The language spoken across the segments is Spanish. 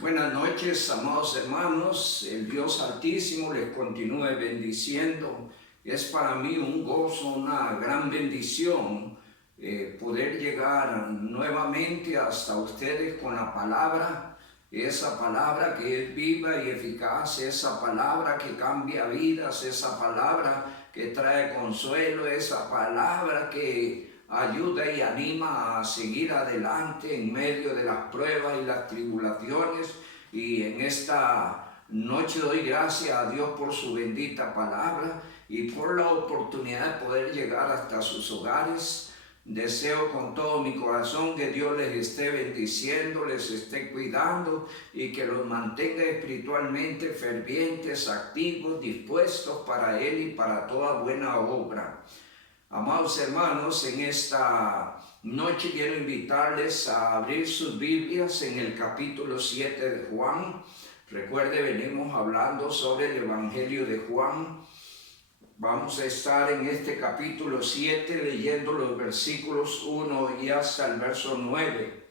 Buenas noches, amados hermanos. El Dios Altísimo les continúe bendiciendo. Es para mí un gozo, una gran bendición poder llegar nuevamente hasta ustedes con la palabra, esa palabra que es viva y eficaz, esa palabra que cambia vidas, esa palabra que trae consuelo, esa palabra que ayuda y anima a seguir adelante en medio de las pruebas y las tribulaciones. Y en esta noche doy gracias a Dios por su bendita palabra y por la oportunidad de poder llegar hasta sus hogares. Deseo con todo mi corazón que Dios les esté bendiciendo, les esté cuidando y que los mantenga espiritualmente fervientes, activos, dispuestos para Él y para toda buena obra. Amados hermanos, en esta noche quiero invitarles a abrir sus Biblias en el capítulo 7 de Juan. Recuerde, venimos hablando sobre el Evangelio de Juan. Vamos a estar en este capítulo 7 leyendo los versículos 1 y hasta el verso 9.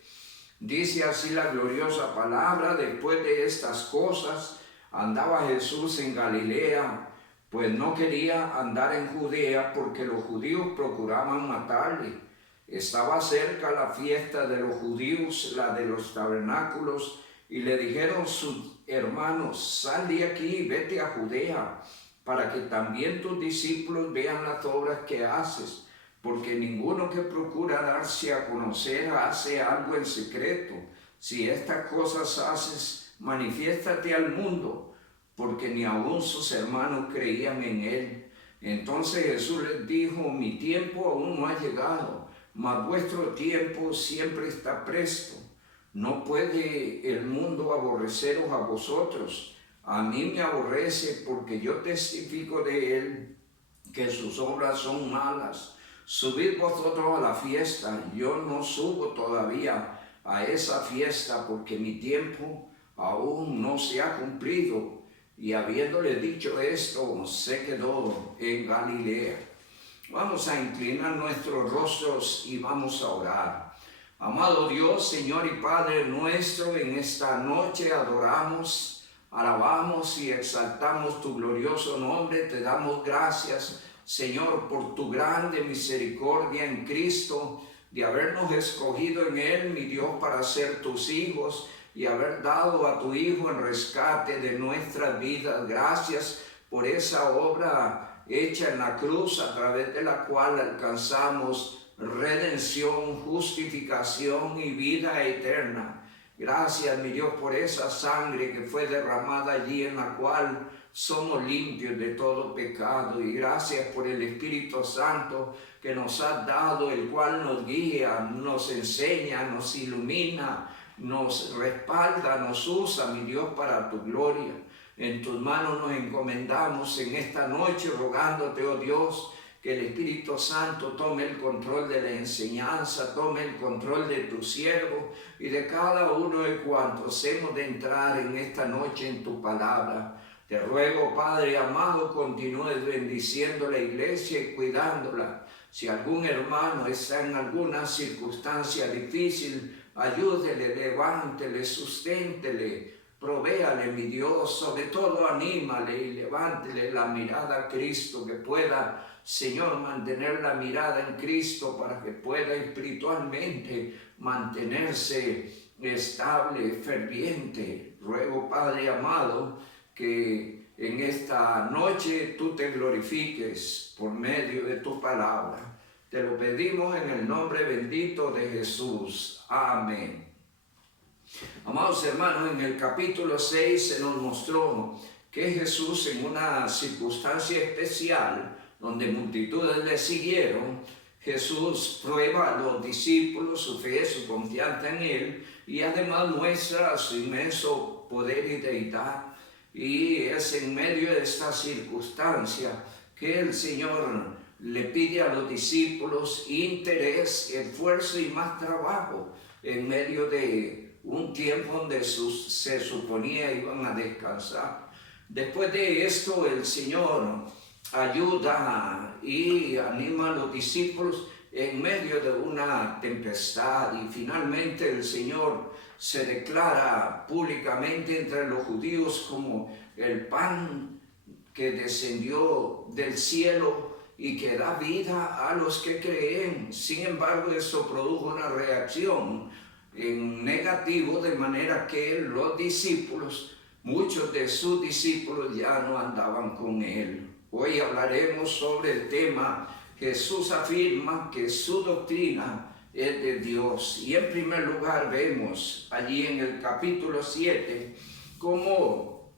Dice así la gloriosa palabra: después de estas cosas andaba Jesús en Galilea, pues no quería andar en Judea porque los judíos procuraban matarle. Estaba cerca la fiesta de los judíos, la de los tabernáculos, y le dijeron sus hermanos: sal de aquí y vete a Judea, para que también tus discípulos vean las obras que haces, porque ninguno que procura darse a conocer hace algo en secreto. Si estas cosas haces, manifiéstate al mundo, porque ni aun sus hermanos creían en él. Entonces Jesús les dijo: mi tiempo aún no ha llegado, mas vuestro tiempo siempre está presto. No puede el mundo aborreceros a vosotros. A mí me aborrece, porque yo testifico de él que sus obras son malas. Subid vosotros a la fiesta. Yo no subo todavía a esa fiesta, porque mi tiempo aún no se ha cumplido. Y habiéndole dicho esto, se quedó en Galilea. Vamos a inclinar nuestros rostros y vamos a orar. Amado Dios, Señor y Padre nuestro, en esta noche adoramos, alabamos y exaltamos tu glorioso nombre. Te damos gracias, Señor, por tu grande misericordia en Cristo, de habernos escogido en Él, mi Dios, para ser tus hijos, y haber dado a tu Hijo en rescate de nuestras vidas. Gracias por esa obra hecha en la cruz, a través de la cual alcanzamos redención, justificación y vida eterna. Gracias, mi Dios, por esa sangre que fue derramada allí, en la cual somos limpios de todo pecado. Y gracias por el Espíritu Santo que nos has dado, el cual nos guía, nos enseña, nos ilumina, nos respalda, nos usa, mi Dios, para tu gloria. En tus manos nos encomendamos en esta noche, rogándote, oh Dios, que el Espíritu Santo tome el control de la enseñanza, tome el control de tu siervo y de cada uno de cuantos hemos de entrar en esta noche en tu palabra. Te ruego, Padre amado, continúes bendiciendo la iglesia y cuidándola. Si algún hermano está en alguna circunstancia difícil, ayúdele, levántele, susténtele, provéale, mi Dios. Sobre todo anímale y levántele la mirada a Cristo, que pueda, Señor, mantener la mirada en Cristo, para que pueda espiritualmente mantenerse estable, ferviente. Ruego, Padre amado, que en esta noche tú te glorifiques por medio de tu palabra. Te lo pedimos en el nombre bendito de Jesús. Amén. Amados hermanos, en el capítulo 6 se nos mostró que Jesús, en una circunstancia especial, donde multitudes le siguieron, Jesús prueba a los discípulos su fe, su confianza en él, y además muestra su inmenso poder y deidad. Y es en medio de esta circunstancia que el Señor le pide a los discípulos interés, esfuerzo y más trabajo, en medio de un tiempo donde se suponía iban a descansar. Después de esto, el Señor ayuda y anima a los discípulos en medio de una tempestad, y finalmente el Señor se declara públicamente entre los judíos como el pan que descendió del cielo y que da vida a los que creen. Sin embargo, eso produjo una reacción en negativo, de manera que los discípulos, muchos de sus discípulos ya no andaban con él. Hoy hablaremos sobre el tema. Jesús afirma que su doctrina es de Dios. Y en primer lugar vemos allí en el capítulo 7 cómo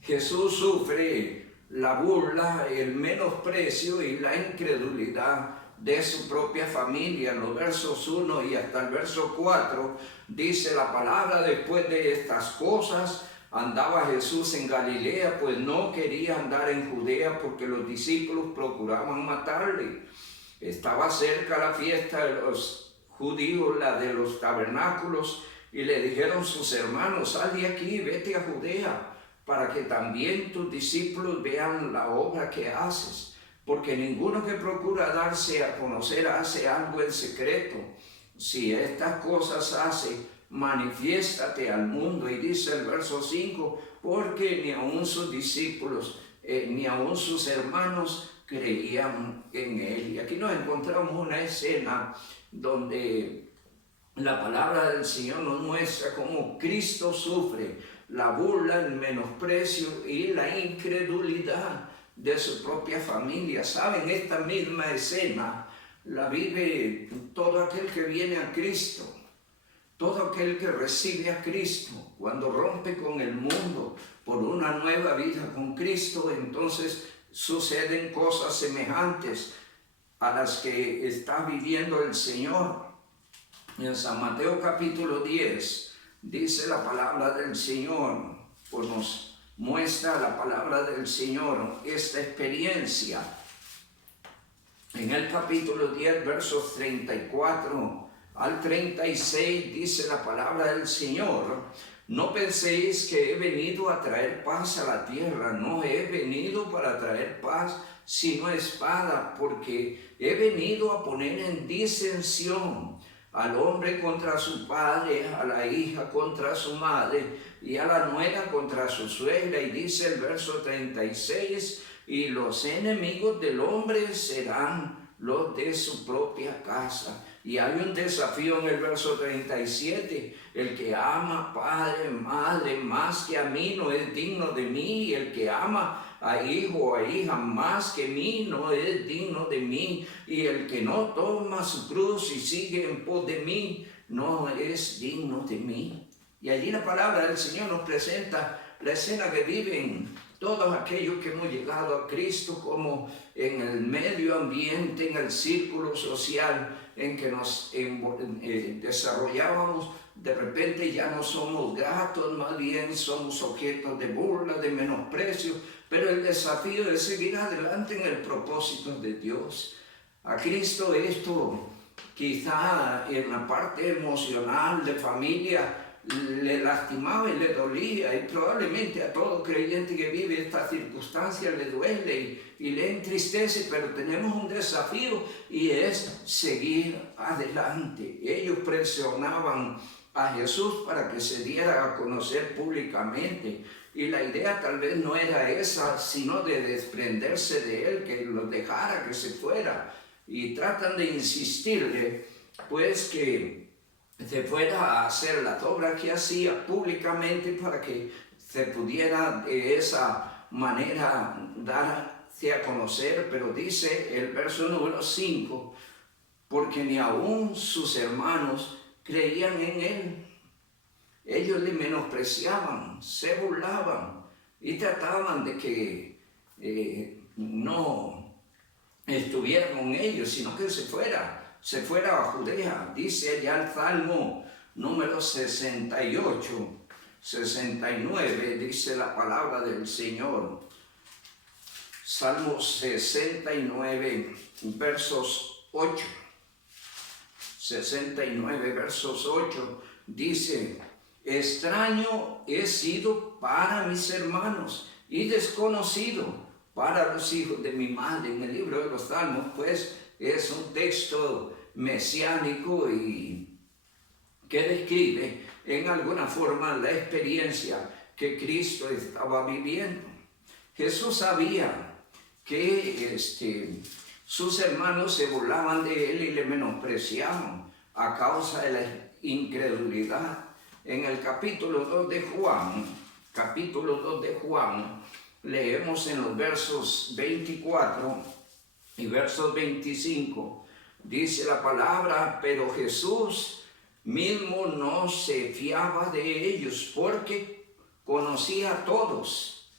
Jesús sufre la burla, el menosprecio y la incredulidad de su propia familia. En los versos 1 y hasta el verso 4 dice la palabra: después de estas cosas andaba Jesús en Galilea, pues no quería andar en Judea porque los discípulos procuraban matarle. Estaba cerca la fiesta de los judíos, la de los tabernáculos, y le dijeron sus hermanos: sal de aquí, vete a Judea, para que también tus discípulos vean la obra que haces, porque ninguno que procura darse a conocer hace algo en secreto. Si estas cosas hace, manifiéstate al mundo. Y dice el verso 5, porque ni aun sus discípulos, ni aun sus hermanos creían en él. Y aquí nos encontramos una escena donde la palabra del Señor nos muestra cómo Cristo sufre la burla, el menosprecio y la incredulidad de su propia familia. Saben, esta misma escena la vive todo aquel que viene a Cristo. Todo aquel que recibe a Cristo, cuando rompe con el mundo por una nueva vida con Cristo, entonces suceden cosas semejantes a las que está viviendo el Señor. En San Mateo capítulo 10 dice la palabra del Señor, pues nos muestra la palabra del Señor esta experiencia. En el capítulo 10, versos 34 al 36 dice la palabra del Señor: no penséis que he venido a traer paz a la tierra, no he venido para traer paz sino espada, porque he venido a poner en disensión al hombre contra su padre, a la hija contra su madre y a la nuera contra su suegra. Y dice el verso 36, y los enemigos del hombre serán los de su propia casa. Y hay un desafío en el verso 37, el que ama padre, madre más que a mí no es digno de mí, y el que ama a hijo o a hija más que mí no es digno de mí, y el que no toma su cruz y sigue en pos de mí no es digno de mí. Y allí la palabra del Señor nos presenta la escena que viven todos aquellos que hemos llegado a Cristo, como en el medio ambiente, en el círculo social en que nos desarrollábamos. De repente ya no somos gratos, más bien somos objetos de burla, de menosprecio, pero el desafío es seguir adelante en el propósito de Dios. A Cristo esto quizá en la parte emocional de familia le lastimaba y le dolía, y probablemente a todo creyente que vive esta circunstancia le duele y le entristece, pero tenemos un desafío y es seguir adelante. Ellos presionaban a Jesús para que se diera a conocer públicamente, y la idea tal vez no era esa, sino de desprenderse de él, que lo dejara, que se fuera, y tratan de insistirle pues que se fuera a hacer la obra que hacía públicamente para que se pudiera de esa manera darse a conocer. Pero dice el verso número 5, porque ni aun sus hermanos creían en él. Ellos le menospreciaban, se burlaban y trataban de que no estuviera con ellos, sino que se fuera a Judea. Dice ya el Salmo número 68, 69, dice la palabra del Señor. Salmo 69, versos 8. 69, versos 8, dice: extraño he sido para mis hermanos y desconocido para los hijos de mi madre. En el libro de los Salmos, pues, es un texto mesiánico y que describe en alguna forma la experiencia que Cristo estaba viviendo. Jesús sabía que sus hermanos se burlaban de él y le menospreciaban a causa de la incredulidad. En el capítulo 2 de Juan, leemos en los versos 24 y versos 25, dice la palabra: pero Jesús mismo no se fiaba de ellos porque conocía a todos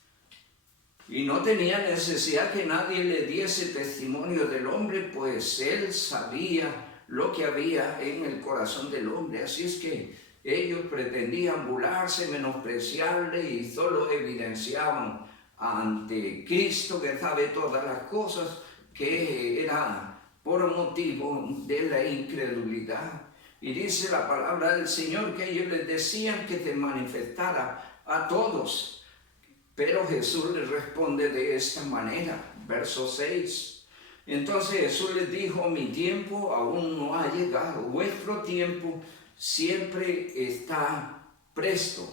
y no tenía necesidad que nadie le diese testimonio del hombre, pues él sabía lo que había en el corazón del hombre. Así es que ellos pretendían burlarse, menospreciarle y solo evidenciaban ante Cristo, que sabe todas las cosas, que era por motivo de la incredulidad. Y dice la palabra del Señor que ellos les decían que te manifestara a todos. Pero Jesús les responde de esta manera, verso 6. Entonces Jesús les dijo: mi tiempo aún no ha llegado, vuestro tiempo siempre está presto,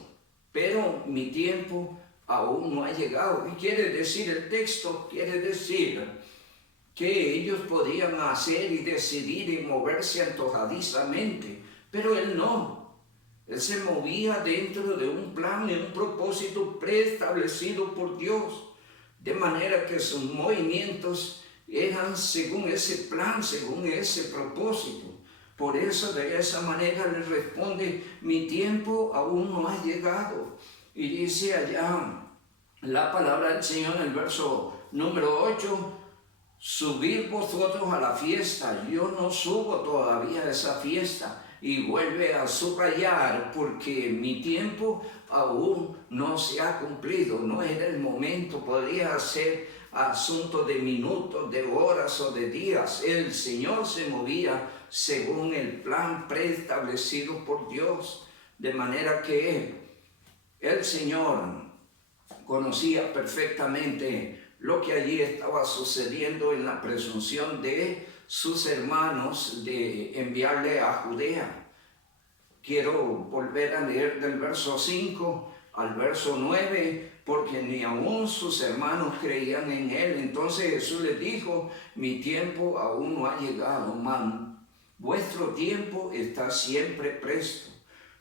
pero mi tiempo aún no ha llegado. ¿Qué quiere decir el texto? Quiere decir que ellos podían hacer y decidir y moverse antojadizamente, pero él no. Él se movía dentro de un plan y un propósito preestablecido por Dios, de manera que sus movimientos eran según ese plan, según ese propósito. Por eso de esa manera le responde: mi tiempo aún no ha llegado. Y dice allá la palabra del Señor en el verso número 8: subid vosotros a la fiesta, yo no subo todavía a esa fiesta. Y vuelve a subrayar: porque mi tiempo aún no se ha cumplido, no era el momento, podría ser asunto de minutos, de horas o de días. El Señor se movía según el plan preestablecido por Dios, de manera que el Señor conocía perfectamente lo que allí estaba sucediendo en la presunción de sus hermanos de enviarle a Judea. Quiero volver a leer del verso 5 al verso 9, porque ni aún sus hermanos creían en él. Entonces Jesús les dijo: mi tiempo aún no ha llegado, vuestro tiempo está siempre presto.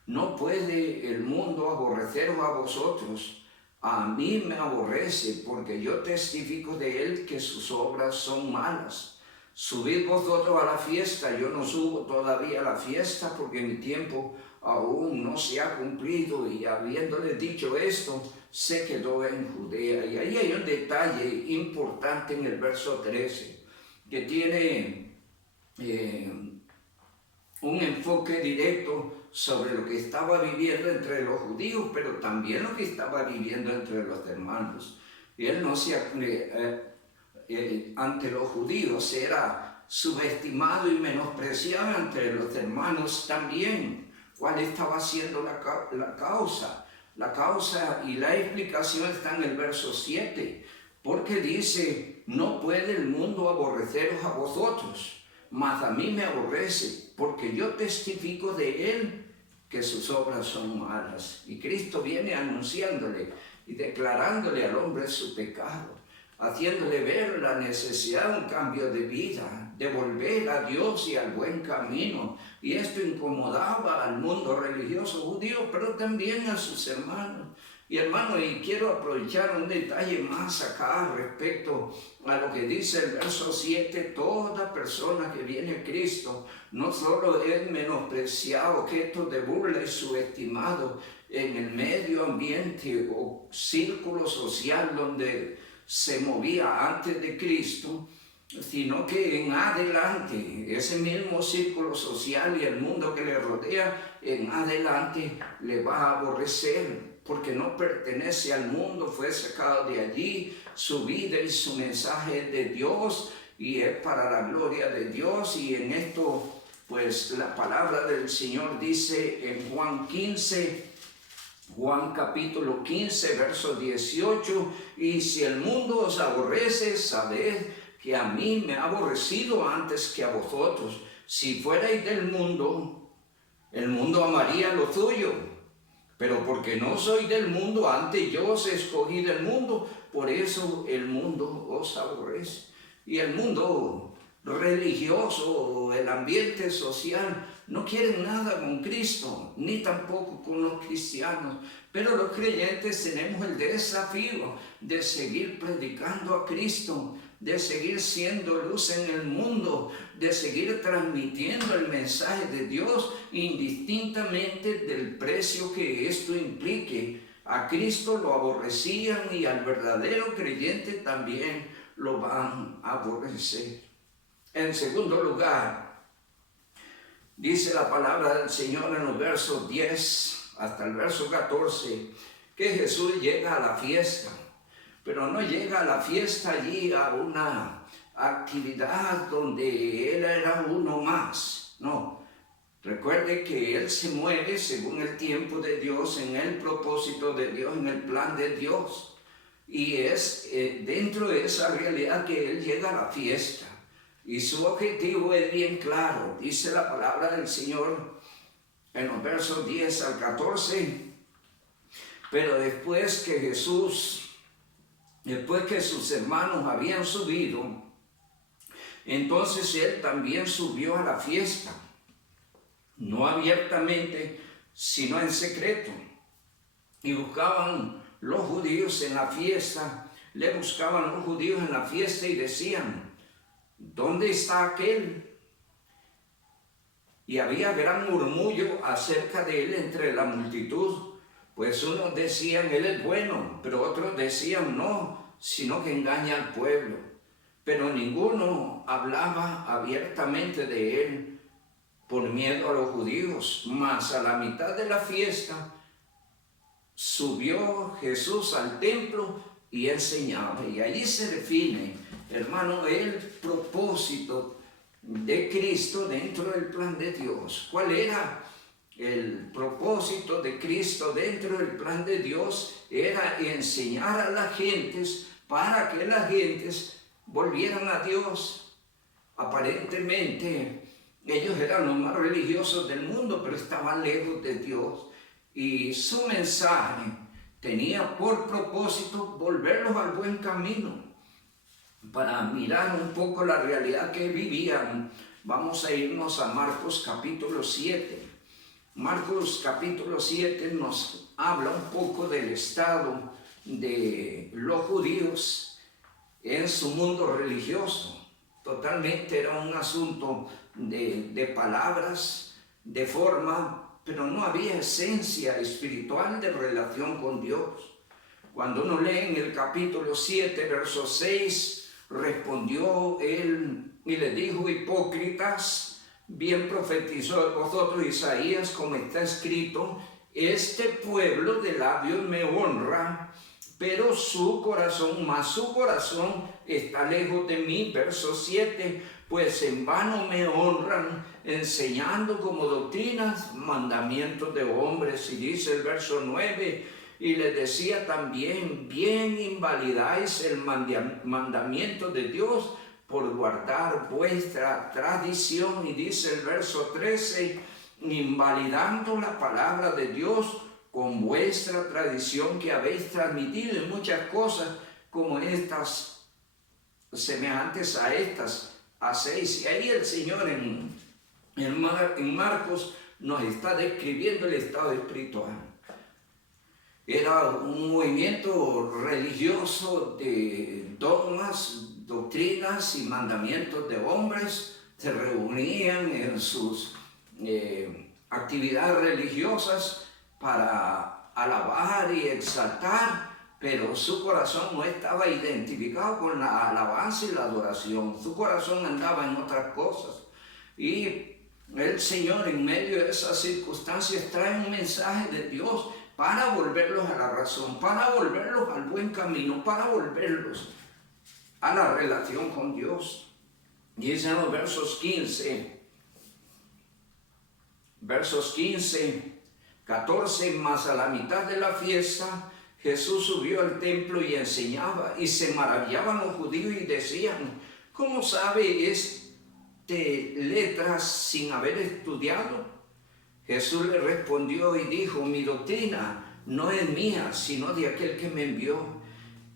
No puede el mundo aborreceros a vosotros, a mí me aborrece, porque yo testifico de él que sus obras son malas. Subid vosotros a la fiesta, yo no subo todavía a la fiesta, porque mi tiempo aún no se ha cumplido. Y habiéndole dicho esto, se quedó en Judea. Y ahí hay un detalle importante en el verso 13, que tiene un enfoque directo sobre lo que estaba viviendo entre los judíos, pero también lo que estaba viviendo entre los hermanos. Y él no se ante los judíos era subestimado y menospreciado, entre los hermanos también. ¿Cuál estaba siendo la causa? La causa y la explicación está en el verso 7, porque dice: no puede el mundo aborreceros a vosotros, mas a mí me aborrece, porque yo testifico de él que sus obras son malas. Y Cristo viene anunciándole y declarándole al hombre su pecado, haciéndole ver la necesidad de un cambio de vida, de volver a Dios y al buen camino. Y esto incomodaba al mundo religioso judío, pero también a sus hermanos. Y hermano, y quiero aprovechar un detalle más acá respecto a lo que dice el verso 7. Toda persona que viene a Cristo no solo es menospreciado, objeto de burla y subestimado en el medio ambiente o círculo social donde se movía antes de Cristo, sino que en adelante, ese mismo círculo social y el mundo que le rodea, en adelante le va a aborrecer, porque no pertenece al mundo, fue sacado de allí, su vida y su mensaje es de Dios y es para la gloria de Dios. Y en esto, pues la palabra del Señor dice en Juan capítulo 15, verso 18, y si el mundo os aborrece, sabed que a mí me ha aborrecido antes que a vosotros. Si fuerais del mundo, el mundo amaría lo suyo. Pero porque no soy del mundo, antes yo os escogí del mundo, por eso el mundo os aborrece. Y el mundo religioso, el ambiente social, no quieren nada con Cristo, ni tampoco con los cristianos. Pero los creyentes tenemos el desafío de seguir predicando a Cristo, de seguir siendo luz en el mundo, de seguir transmitiendo el mensaje de Dios indistintamente del precio que esto implique. A Cristo lo aborrecían y al verdadero creyente también lo van a aborrecer. En segundo lugar, dice la palabra del Señor en los versos 10 hasta el verso 14, que Jesús llega a la fiesta, pero no llega a la fiesta allí a una actividad donde Él era uno más, no. Recuerde que Él se mueve según el tiempo de Dios, en el propósito de Dios, en el plan de Dios. Y es dentro de esa realidad que Él llega a la fiesta. Y su objetivo es bien claro. Dice la palabra del Señor en los versos 10 al 14. Pero después que sus hermanos habían subido, entonces Él también subió a la fiesta. No abiertamente, sino en secreto. Y buscaban los judíos en la fiesta, le buscaban los judíos en la fiesta y decían: ¿dónde está aquel? Y había gran murmullo acerca de él entre la multitud, pues unos decían: él es bueno, pero otros decían: no, sino que engaña al pueblo. Pero ninguno hablaba abiertamente de él por miedo a los judíos. Mas a la mitad de la fiesta subió Jesús al templo y enseñaba. Y allí se define, hermano, el propósito de Cristo dentro del plan de Dios. ¿Cuál era el propósito de Cristo dentro del plan de Dios? Era enseñar a las gentes para que las gentes volvieran a Dios. Aparentemente ellos eran los más religiosos del mundo, pero estaban lejos de Dios. Y su mensaje tenía por propósito volverlos al buen camino. Para mirar un poco la realidad que vivían, vamos a irnos a Marcos capítulo 7. Marcos capítulo 7 nos habla un poco del estado de los judíos en su mundo religioso. Totalmente era un asunto de palabras, de forma, pero no había esencia espiritual de relación con Dios. Cuando uno lee en el capítulo 7, verso 6, respondió él y le dijo: hipócritas, bien profetizó de vosotros Isaías, como está escrito: este pueblo de labios me honra, pero su corazón está lejos de mí. Verso 7, pues en vano me honran, enseñando como doctrinas mandamientos de hombres. Y dice el verso 9, y les decía también: bien invalidáis el mandamiento de Dios por guardar vuestra tradición. Y dice el verso 13, invalidando la palabra de Dios con vuestra tradición que habéis transmitido, y muchas cosas como estas, semejantes a estas, hacéis. Y ahí el Señor en Marcos nos está describiendo el estado espiritual. Era un movimiento religioso de dogmas, doctrinas y mandamientos de hombres. Se reunían en sus actividades religiosas para alabar y exaltar, pero su corazón no estaba identificado con la alabanza y la adoración. Su corazón andaba en otras cosas. Y el Señor, en medio de esas circunstancias, trae un mensaje de Dios para volverlos a la razón, para volverlos al buen camino, para volverlos a la relación con Dios. Dicen los versos 15, 14, más a la mitad de la fiesta, Jesús subió al templo y enseñaba, y se maravillaban los judíos y decían: ¿Cómo sabe letras sin haber estudiado? Jesús le respondió y dijo, mi doctrina no es mía, sino de aquel que me envió.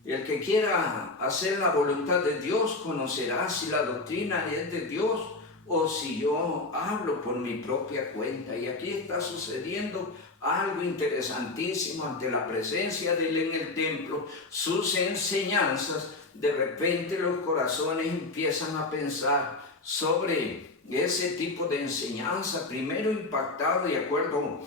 El que quiera hacer la voluntad de Dios conocerá si la doctrina es de Dios o si yo hablo por mi propia cuenta. Y aquí está sucediendo algo interesantísimo ante la presencia de Él en el templo. Sus enseñanzas, de repente los corazones empiezan a pensar sobre ese tipo de enseñanza. Primero impactado de acuerdo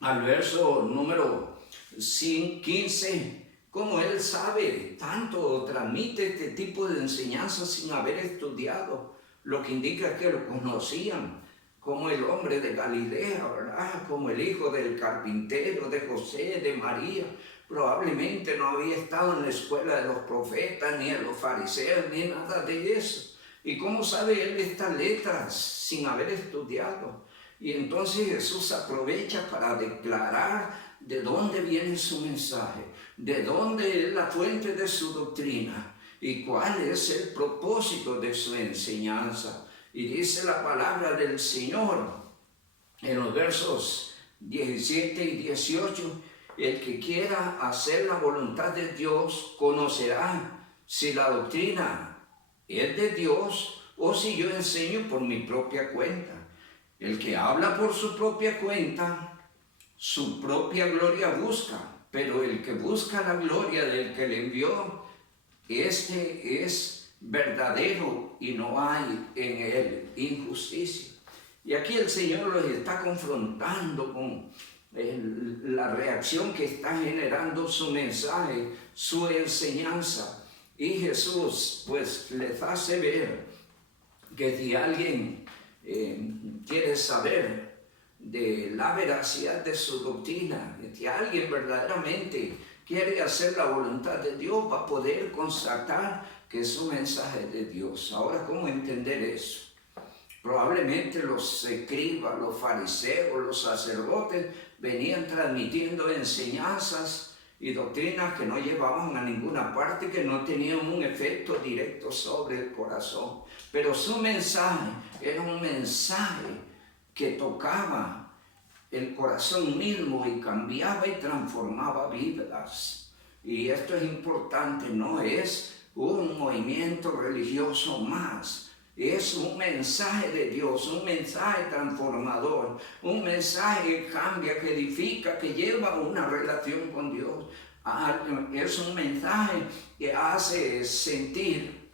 al verso número 15, como él sabe tanto, transmite este tipo de enseñanza sin haber estudiado, lo que indica que lo conocían como el hombre de Galilea, ¿verdad? Como el hijo del carpintero, de José, de María. Probablemente no había estado en la escuela de los profetas, ni de los fariseos, ni nada de eso. ¿Y cómo sabe él estas letras sin haber estudiado? Y entonces Jesús aprovecha para declarar de dónde viene su mensaje, de dónde es la fuente de su doctrina y cuál es el propósito de su enseñanza. Y dice la palabra del Señor en los versos 17 y 18, el que quiera hacer la voluntad de Dios conocerá si la doctrina es de Dios o si yo enseño por mi propia cuenta. El que habla por su propia cuenta, su propia gloria busca, pero el que busca la gloria del que le envió, este es verdadero y no hay en él injusticia. Y aquí el Señor los está confrontando con la reacción que está generando su mensaje, su enseñanza. Y Jesús pues les hace ver que si alguien quiere saber de la veracidad de su doctrina, si alguien verdaderamente quiere hacer la voluntad de Dios, va a poder constatar que su mensaje es de Dios. Ahora, ¿cómo entender eso? Probablemente los escribas, los fariseos, los sacerdotes venían transmitiendo enseñanzas y doctrinas que no llevaban a ninguna parte, que no tenían un efecto directo sobre el corazón. Pero su mensaje era un mensaje que tocaba el corazón mismo y cambiaba y transformaba vidas. Y esto es importante, no es un movimiento religioso más. Es un mensaje de Dios, un mensaje transformador, un mensaje que cambia, que edifica, que lleva una relación con Dios. Es un mensaje que hace sentir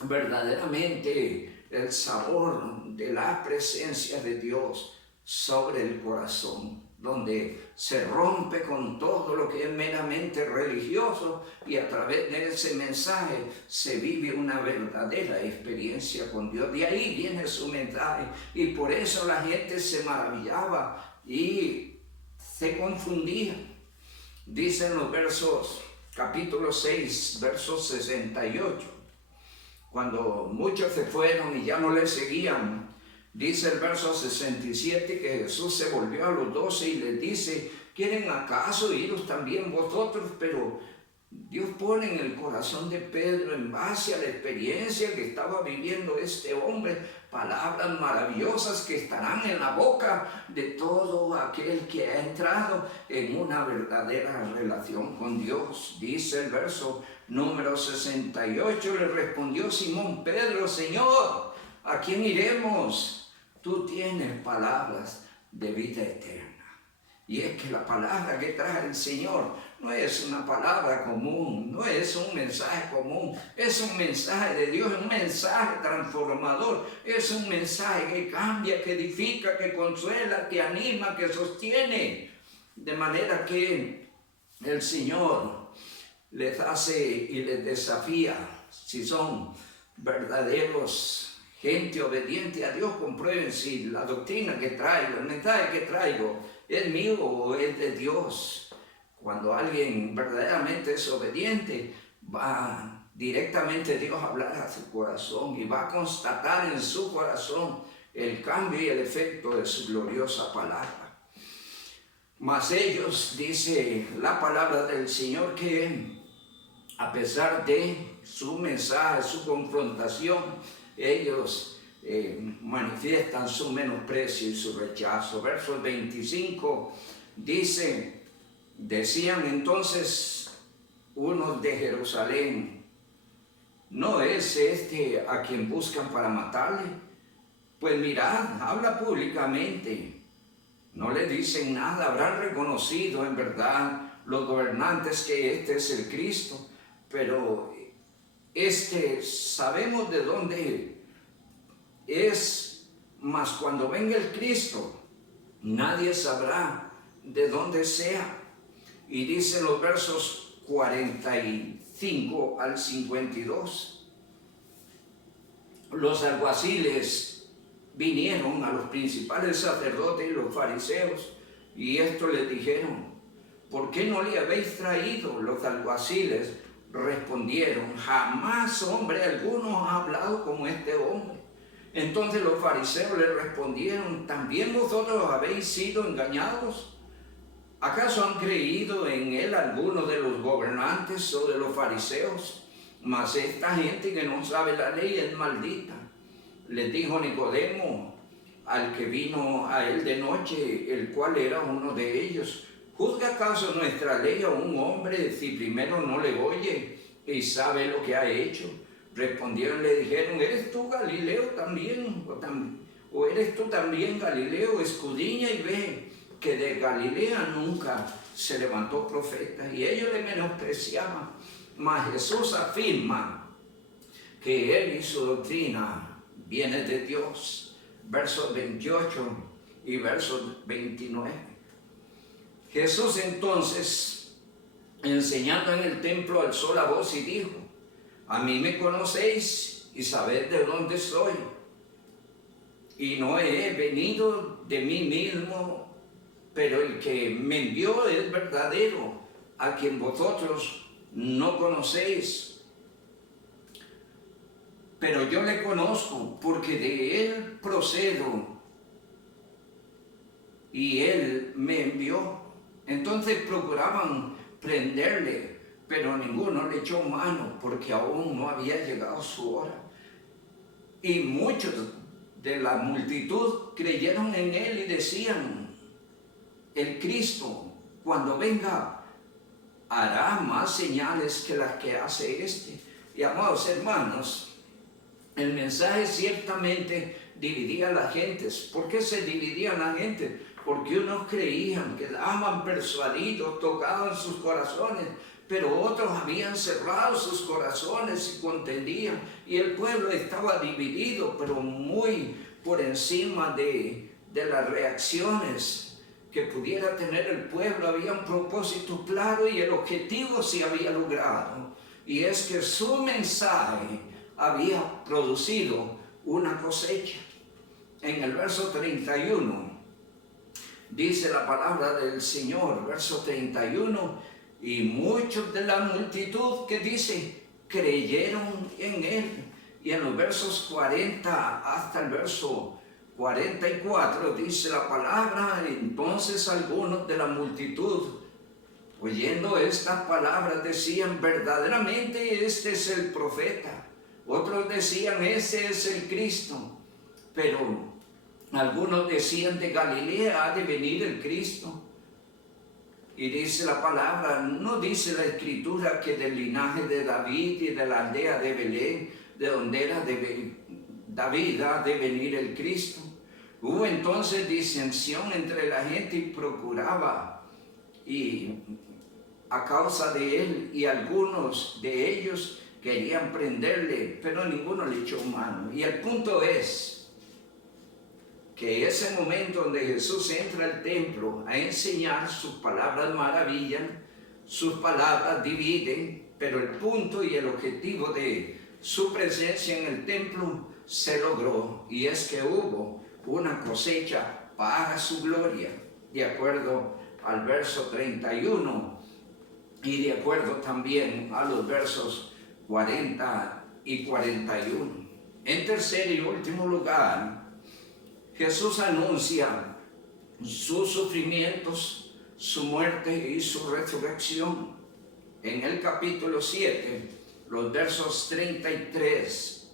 verdaderamente el sabor de la presencia de Dios sobre el corazón, donde se rompe con todo lo que es meramente religioso y a través de ese mensaje se vive una verdadera experiencia con Dios. De ahí viene su mensaje y por eso la gente se maravillaba y se confundía. Dicen los versos, capítulo 6, versos 68, cuando muchos se fueron y ya no le seguían, dice el verso 67 que Jesús se volvió a los 12 y les dice, ¿quieren acaso iros también vosotros? Pero Dios pone en el corazón de Pedro, en base a la experiencia que estaba viviendo este hombre, palabras maravillosas que estarán en la boca de todo aquel que ha entrado en una verdadera relación con Dios. Dice el verso número 68, le respondió Simón Pedro, Señor, ¿a quién iremos? Tú tienes palabras de vida eterna. Y es que la palabra que trae el Señor no es una palabra común, no es un mensaje común, es un mensaje de Dios, es un mensaje transformador, es un mensaje que cambia, que edifica, que consuela, que anima, que sostiene. De manera que el Señor les hace y les desafía, si son verdaderos gente obediente a Dios, comprueben si la doctrina que traigo, el mensaje que traigo, es mío o es de Dios. Cuando alguien verdaderamente es obediente, va directamente Dios a hablar a su corazón y va a constatar en su corazón el cambio y el efecto de su gloriosa palabra. Mas ellos, dice la palabra del Señor, que a pesar de su mensaje, su confrontación, ellos manifiestan su menosprecio y su rechazo. Verso 25 dice, decían entonces unos de Jerusalén, ¿no es este a quien buscan para matarle? Pues mirad, habla públicamente. No le dicen nada, habrán reconocido en verdad los gobernantes que este es el Cristo, pero sabemos de dónde es, mas cuando venga el Cristo, nadie sabrá de dónde sea. Y dice los versos 45 al 52, los alguaciles vinieron a los principales sacerdotes y los fariseos, y esto les dijeron, ¿por qué no le habéis traído? Los alguaciles respondieron, jamás hombre alguno ha hablado como este hombre. Entonces los fariseos le respondieron, ¿también vosotros habéis sido engañados? ¿Acaso han creído en él algunos de los gobernantes o de los fariseos? Mas esta gente que no sabe la ley es maldita. Les dijo Nicodemo, al que vino a él de noche, el cual era uno de ellos, ¿juzga acaso nuestra ley a un hombre si primero no le oye y sabe lo que ha hecho? Respondieron, le dijeron, ¿eres tú Galileo también? ¿O eres tú también Galileo? Escudriña y ve que de Galilea nunca se levantó profeta. Y ellos le menospreciaban. Mas Jesús afirma que él y su doctrina viene de Dios. Versos 28 y versos 29. Jesús entonces, enseñando en el templo, alzó la voz y dijo, a mí me conocéis y sabéis de dónde soy. Y no he venido de mí mismo, pero el que me envió es verdadero, a quien vosotros no conocéis. Pero yo le conozco, porque de él procedo, y él me envió. Entonces procuraban prenderle, pero ninguno le echó mano, porque aún no había llegado su hora. Y muchos de la multitud creyeron en él y decían, el Cristo, cuando venga, hará más señales que las que hace este. Y amados hermanos, el mensaje ciertamente dividía a las gentes. ¿Por qué se dividían las gentes? Porque unos creían, quedaban persuadidos, tocaban sus corazones, pero otros habían cerrado sus corazones y contendían, y el pueblo estaba dividido, pero muy por encima de las reacciones que pudiera tener el pueblo. Había un propósito claro y el objetivo se había logrado, y es que su mensaje había producido una cosecha. En el verso 31 dice la palabra del Señor, verso 31, y muchos de la multitud, que dice, creyeron en él. Y en los versos 40 hasta el verso 44 dice la palabra, entonces algunos de la multitud, oyendo estas palabras, decían, verdaderamente este es el profeta. Otros decían, ese es el Cristo. Pero algunos decían, de Galilea ha de venir el Cristo. Y dice la palabra, no dice la Escritura que del linaje de David y de la aldea de Belén, de donde era David, ha de venir el Cristo. Hubo entonces disensión entre la gente y procuraba, y a causa de él, y algunos de ellos querían prenderle, pero ninguno le echó mano. Y el punto es que ese momento donde Jesús entra al templo a enseñar, sus palabras maravillan, sus palabras dividen, pero el punto y el objetivo de su presencia en el templo se logró, y es que hubo una cosecha para su gloria, de acuerdo al verso 31 y de acuerdo también a los versos 40 y 41. En tercer y último lugar, Jesús anuncia sus sufrimientos, su muerte y su resurrección. en el capítulo 7, los versos 33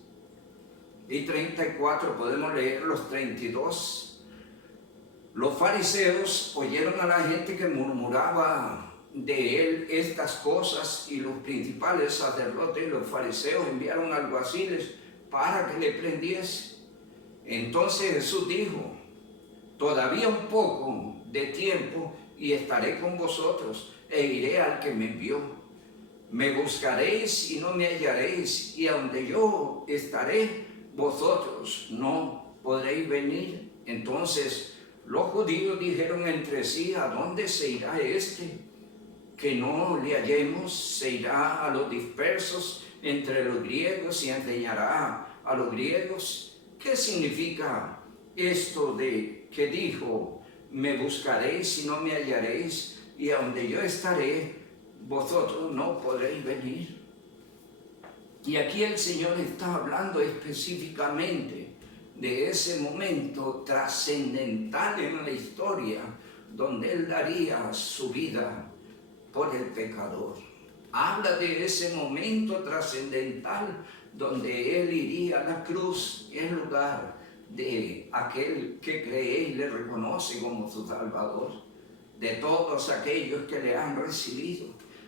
y 34, podemos leer los 32. Los fariseos oyeron a la gente que murmuraba de él estas cosas, y los principales sacerdotes y los fariseos enviaron alguaciles para que le prendiese. Entonces Jesús dijo: todavía un poco de tiempo y estaré con vosotros, e iré al que me envió. Me buscaréis y no me hallaréis, y a donde yo estaré, vosotros no podréis venir. Entonces los judíos dijeron entre sí: ¿a dónde se irá este? Que no le hallemos. Se irá a los dispersos entre los griegos y enseñará a los griegos. ¿Qué significa esto de que dijo: me buscaréis y no me hallaréis, y a donde yo estaré, vosotros no podréis venir? Y aquí el Señor está hablando específicamente de ese momento trascendental en la historia, donde Él daría su vida por el pecador. Habla de ese momento trascendental donde Él iría a la cruz en lugar de aquel que cree y le reconoce como su Salvador, de todos aquellos que le han recibido.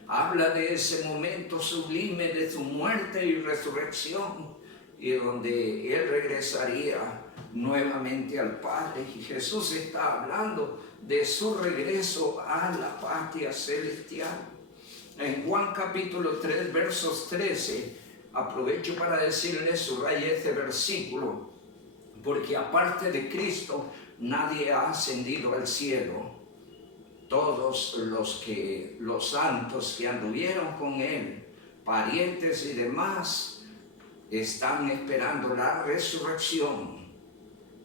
Habla de ese momento sublime de su muerte y resurrección, y donde Él regresaría nuevamente al Padre. Y Jesús está hablando de su regreso a la patria celestial. En Juan capítulo 3, versos 13, aprovecho para decirles: subraya este versículo, porque aparte de Cristo nadie ha ascendido al cielo. Todos los santos que anduvieron con Él, parientes y demás, están esperando la resurrección.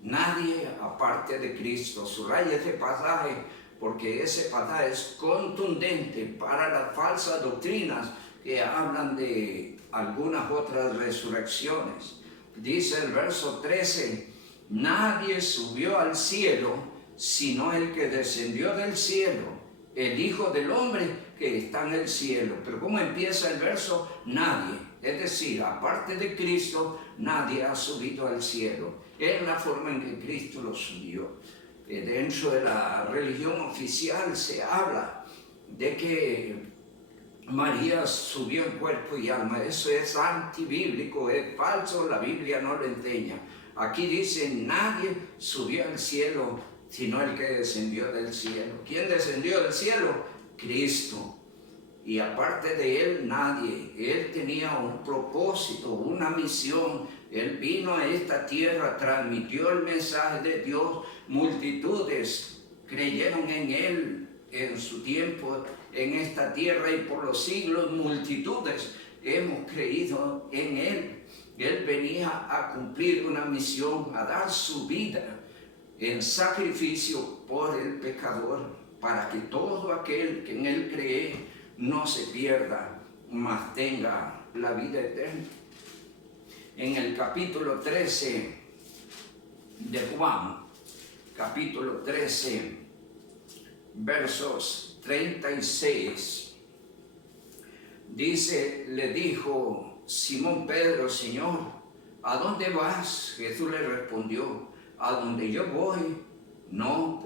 Nadie aparte de Cristo. Subraya este pasaje, porque ese pasaje es contundente para las falsas doctrinas que hablan de algunas otras resurrecciones. Dice el verso 13: nadie subió al cielo sino el que descendió del cielo, el Hijo del Hombre que está en el cielo. Pero ¿cómo empieza el verso? Nadie, es decir, aparte de Cristo, nadie ha subido al cielo. Es la forma en que Cristo lo subió. Dentro de la religión oficial se habla de que María subió en cuerpo y alma. Eso es antibíblico, es falso, la Biblia no lo enseña. Aquí dice: nadie subió al cielo sino el que descendió del cielo. ¿Quién descendió del cielo? Cristo. Y aparte de Él, nadie. Él tenía un propósito, una misión. Él vino a esta tierra, transmitió el mensaje de Dios. Multitudes creyeron en Él en su tiempo en esta tierra, y por los siglos multitudes hemos creído en Él. Él venía a cumplir una misión, a dar su vida en sacrificio por el pecador, para que todo aquel que en Él cree no se pierda, mas tenga la vida eterna. En el capítulo 13 de Juan, capítulo 13, versos 36, dice: le dijo Simón Pedro: Señor, ¿a dónde vas? Jesús le respondió: a donde yo voy, no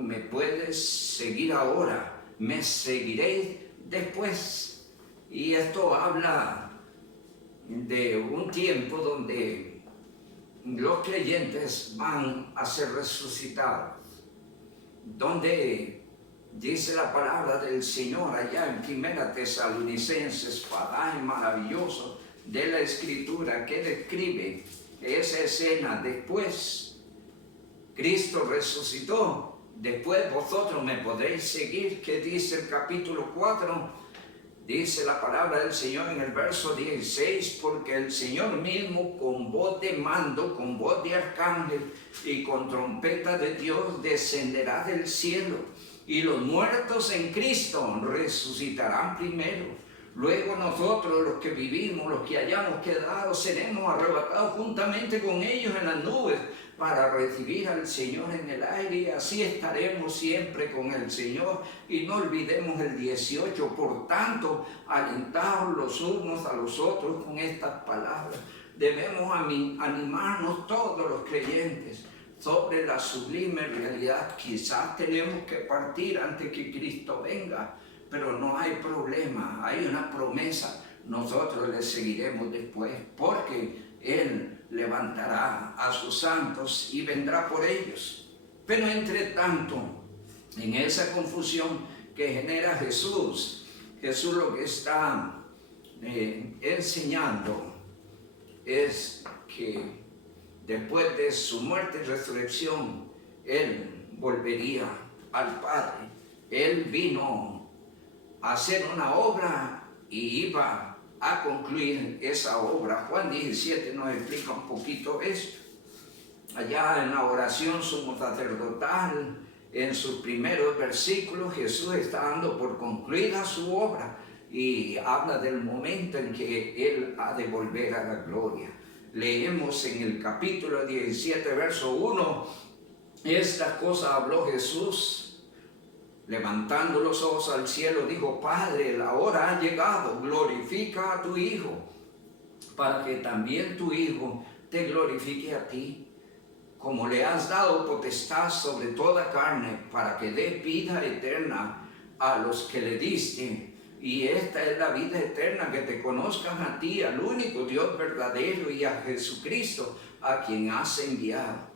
me puedes seguir ahora, me seguiréis después. Y esto habla de un tiempo donde los creyentes van a ser resucitados, donde dice la palabra del Señor allá en Primera Tesalonicenses, pasaje maravilloso de la Escritura que describe esa escena. Después Cristo resucitó, después vosotros me podréis seguir. ¿Qué dice el capítulo 4? Dice la palabra del Señor en el verso 16: porque el Señor mismo, con voz de mando, con voz de arcángel y con trompeta de Dios, descenderá del cielo, y los muertos en Cristo resucitarán primero. Luego nosotros, los que vivimos, los que hayamos quedado, seremos arrebatados juntamente con ellos en las nubes para recibir al Señor en el aire, y así estaremos siempre con el Señor. Y no olvidemos el 18, por tanto, alentaos los unos a los otros con estas palabras. Debemos animarnos todos los creyentes sobre la sublime realidad. Quizás tenemos que partir antes que Cristo venga, pero no hay problema, hay una promesa. Nosotros le seguiremos después, porque Él levantará a sus santos y vendrá por ellos. Pero entre tanto, en esa confusión que genera Jesús lo que está enseñando es que después de su muerte y resurrección, Él volvería al Padre. Él vino a hacer una obra y iba a concluir esa obra. Juan 17 nos explica un poquito esto. Allá en la oración sumo sacerdotal, en sus primeros versículos, Jesús está dando por concluida su obra y habla del momento en que Él ha de volver a la gloria. Leemos en el capítulo 17, verso 1, estas cosas habló Jesús, levantando los ojos al cielo, dijo: Padre, la hora ha llegado, glorifica a tu Hijo, para que también tu Hijo te glorifique a ti, como le has dado potestad sobre toda carne, para que dé vida eterna a los que le diste. Y esta es la vida eterna, que te conozcan a ti, al único Dios verdadero, y a Jesucristo, a quien has enviado.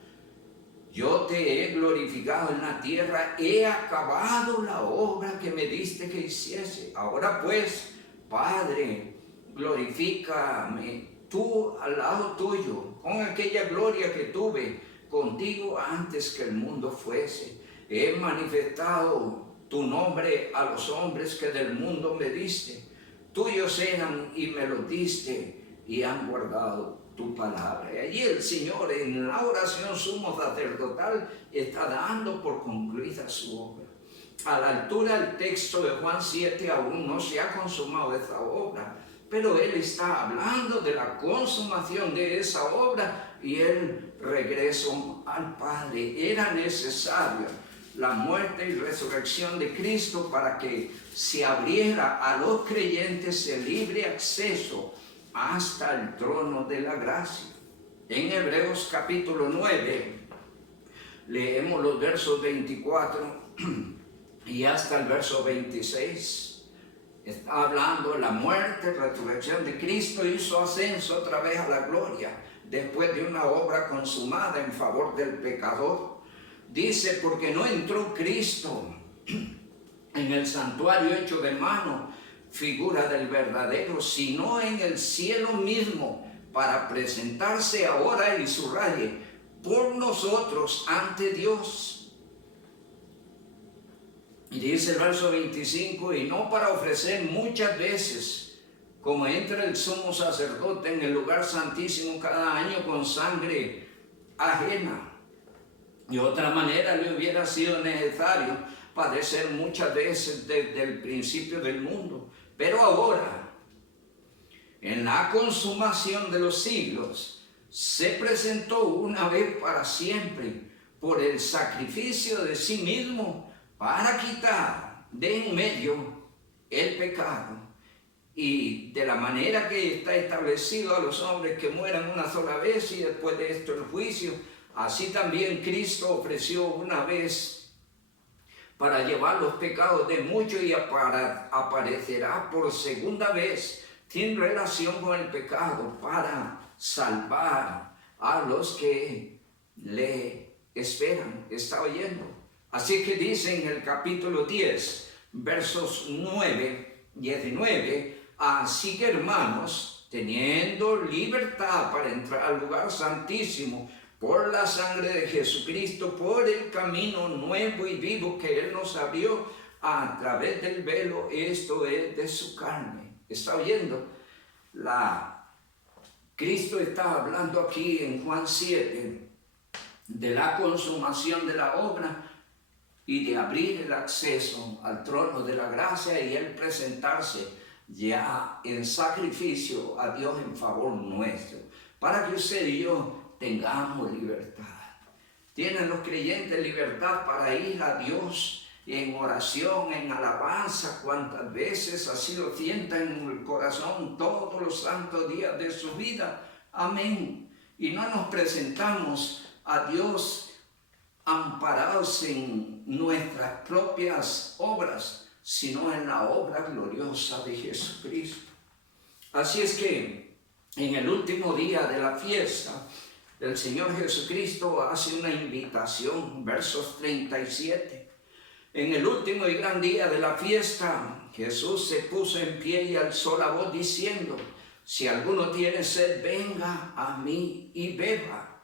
Yo te he glorificado en la tierra, he acabado la obra que me diste que hiciese. Ahora pues, Padre, glorifícame tú al lado tuyo, con aquella gloria que tuve contigo antes que el mundo fuese. He manifestado tu nombre a los hombres que del mundo me diste. Tuyos eran y me los diste, y han guardado tu palabra. Y allí el Señor, en la oración sumo sacerdotal, está dando por concluida su obra. A la altura del texto de Juan 7 aún no se ha consumado esa obra, pero Él está hablando de la consumación de esa obra y el regreso al Padre. Era necesaria la muerte y resurrección de Cristo para que se abriera a los creyentes el libre acceso hasta el trono de la gracia. En Hebreos capítulo 9 leemos los versos 24 y hasta el verso 26. Está hablando de la muerte, resurrección de Cristo, hizo ascenso otra vez a la gloria después de una obra consumada en favor del pecador. Dice: porque no entró Cristo en el santuario hecho de mano, figura del verdadero, sino en el cielo mismo, para presentarse ahora, y subraye, por nosotros ante Dios. Y dice el verso 25: y no para ofrecer muchas veces, como entra el sumo sacerdote en el lugar santísimo cada año con sangre ajena. De otra manera le hubiera sido necesario padecer muchas veces desde el principio del mundo. Pero ahora, en la consumación de los siglos, se presentó una vez para siempre por el sacrificio de sí mismo para quitar de en medio el pecado. Y de la manera que está establecido a los hombres que mueran una sola vez y después de esto el juicio, así también Cristo ofreció una vez para llevar los pecados de muchos, y aparecerá por segunda vez sin relación con el pecado para salvar a los que le esperan. ¿Está oyendo? Así que dice en el capítulo 10, versos 19, así que hermanos, teniendo libertad para entrar al lugar santísimo por la sangre de Jesucristo, por el camino nuevo y vivo que Él nos abrió a través del velo, esto es de su carne. ¿Está oyendo? Cristo está hablando aquí en Juan 7 de la consumación de la obra y de abrir el acceso al trono de la gracia y Él presentarse ya en sacrificio a Dios en favor nuestro, para que usted y yo tengamos libertad. Tienen los creyentes libertad para ir a Dios en oración, en alabanza, cuantas veces así lo sientan en el corazón todos los santos días de su vida. Amén. Y no nos presentamos a Dios amparados en nuestras propias obras, sino en la obra gloriosa de Jesucristo. Así es que en el último día de la fiesta, el Señor Jesucristo hace una invitación, versos 37. En el último y gran día de la fiesta, Jesús se puso en pie y alzó la voz diciendo: si alguno tiene sed, venga a mí y beba.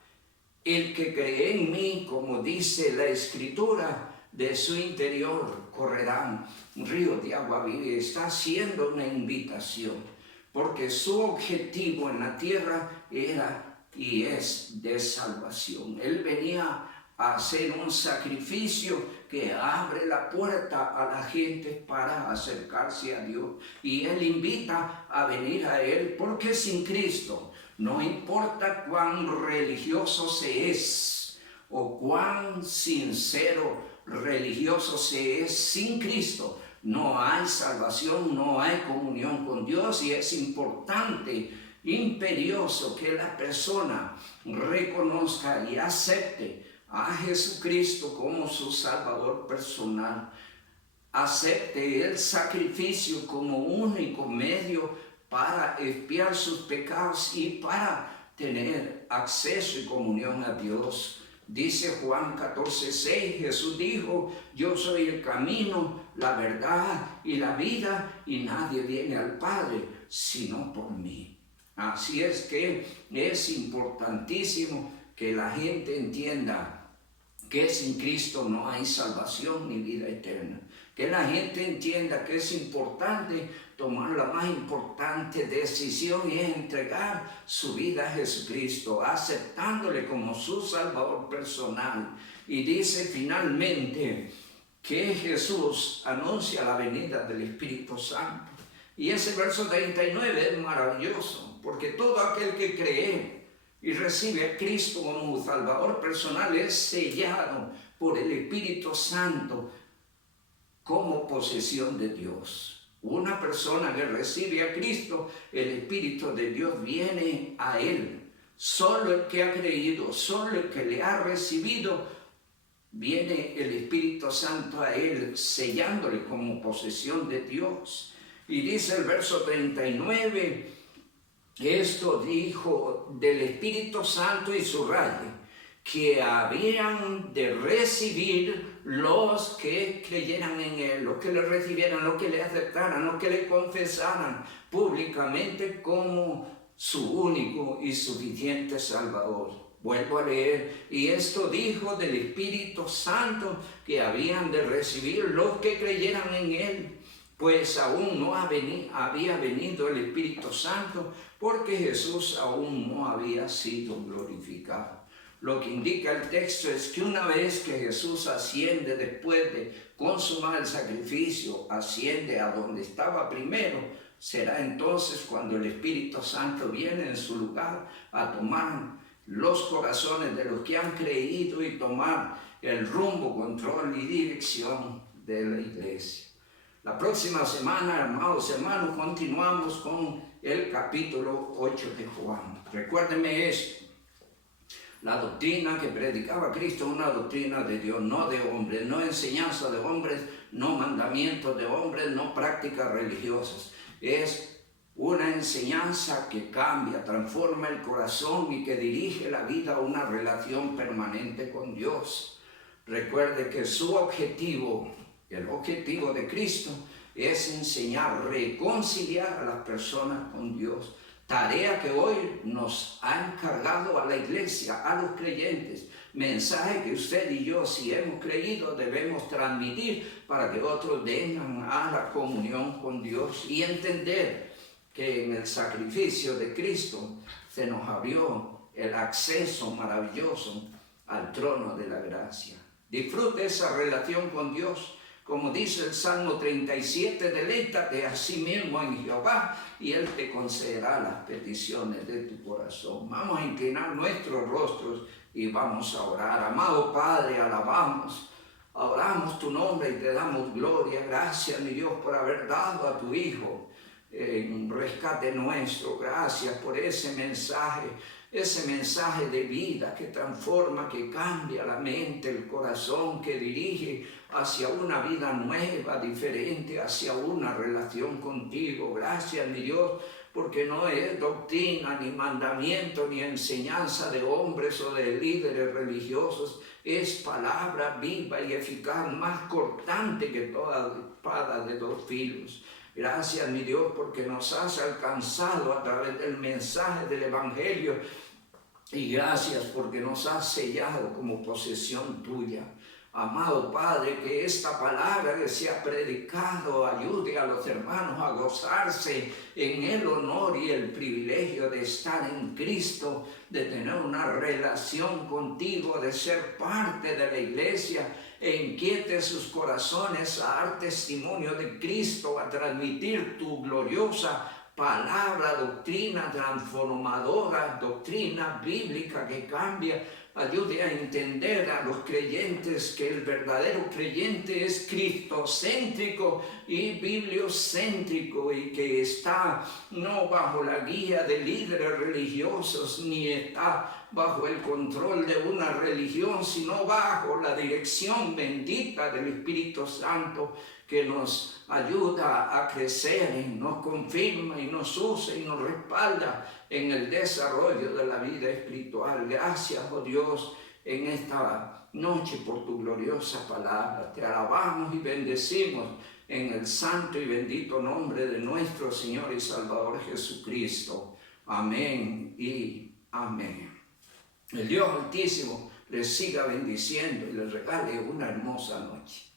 El que cree en mí, como dice la Escritura, de su interior correrán ríos de agua viva. Está haciendo una invitación, porque su objetivo en la tierra era y es de salvación. Él venía a hacer un sacrificio que abre la puerta a la gente para acercarse a Dios. Y Él invita a venir a Él, porque sin Cristo, no importa cuán religioso se es o cuán sincero religioso se es, sin Cristo no hay salvación, no hay comunión con Dios. Y es importante, imperioso, que la persona reconozca y acepte a Jesucristo como su Salvador personal. Acepte el sacrificio como único medio para expiar sus pecados y para tener acceso y comunión a Dios. Dice Juan 14:6, Jesús dijo: yo soy el camino, la verdad y la vida, y nadie viene al Padre sino por mí. Así es que es importantísimo que la gente entienda que sin Cristo no hay salvación ni vida eterna. Que la gente entienda que es importante tomar la más importante decisión, y es entregar su vida a Jesucristo, aceptándole como su Salvador personal. Y dice finalmente que Jesús anuncia la venida del Espíritu Santo. Y ese verso 39 es maravilloso, porque todo aquel que cree y recibe a Cristo como Salvador personal es sellado por el Espíritu Santo como posesión de Dios. Una persona que recibe a Cristo, el Espíritu de Dios viene a él. Solo el que ha creído, solo el que le ha recibido, viene el Espíritu Santo a él, sellándole como posesión de Dios. Y dice el verso 39, esto dijo del Espíritu Santo, y subraye que habían de recibir los que creyeran en Él, los que le recibieran, los que le aceptaran, los que le confesaran públicamente como su único y suficiente Salvador. Vuelvo a leer, y esto dijo del Espíritu Santo que habían de recibir los que creyeran en Él, pues aún no había venido el Espíritu Santo, porque Jesús aún no había sido glorificado. Lo que indica el texto es que una vez que Jesús asciende, después de consumar el sacrificio, asciende a donde estaba primero, será entonces cuando el Espíritu Santo viene en su lugar a tomar los corazones de los que han creído y tomar el rumbo, control y dirección de la iglesia. La próxima semana, amados hermanos, continuamos con el capítulo 8 de Juan. Recuérdeme esto: la doctrina que predicaba Cristo es una doctrina de Dios, no de hombres, no enseñanza de hombres, no mandamientos de hombres, no prácticas religiosas. Es una enseñanza que cambia, transforma el corazón y que dirige la vida a una relación permanente con Dios. Recuerde que su objetivo, el objetivo de Cristo, es enseñar, reconciliar a las personas con Dios. Tarea que hoy nos ha encargado a la iglesia, a los creyentes. Mensaje que usted y yo, si hemos creído, debemos transmitir para que otros vengan a la comunión con Dios y entender que en el sacrificio de Cristo se nos abrió el acceso maravilloso al trono de la gracia. Disfrute esa relación con Dios. Como dice el Salmo 37, deleítate a sí mismo en Jehová y Él te concederá las peticiones de tu corazón. Vamos a inclinar nuestros rostros y vamos a orar. Amado Padre, alabamos, adoramos tu nombre y te damos gloria. Gracias, mi Dios, por haber dado a tu Hijo en rescate nuestro. Gracias por ese mensaje de vida que transforma, que cambia la mente, el corazón, que dirige hacia una vida nueva, diferente, hacia una relación contigo. Gracias, mi Dios, porque no es doctrina, ni mandamiento, ni enseñanza de hombres o de líderes religiosos. Es palabra viva y eficaz, más cortante que toda espada de dos filos. Gracias, mi Dios, porque nos has alcanzado a través del mensaje del Evangelio. Y gracias porque nos has sellado como posesión tuya. Amado Padre, que esta palabra que se ha predicado ayude a los hermanos a gozarse en el honor y el privilegio de estar en Cristo, de tener una relación contigo, de ser parte de la iglesia, e inquiete sus corazones a dar testimonio de Cristo, a transmitir tu gloriosa palabra, doctrina transformadora, doctrina bíblica que cambia. Ayude a entender a los creyentes que el verdadero creyente es cristocéntrico y bibliocéntrico, y que está no bajo la guía de líderes religiosos, ni está bajo el control de una religión, sino bajo la dirección bendita del Espíritu Santo, que nos ayuda a crecer y nos confirma y nos usa y nos respalda en el desarrollo de la vida espiritual. Gracias, oh Dios, en esta noche por tu gloriosa palabra. Te alabamos y bendecimos en el santo y bendito nombre de nuestro Señor y Salvador Jesucristo. Amén y amén. El Dios Altísimo les siga bendiciendo y les regale una hermosa noche.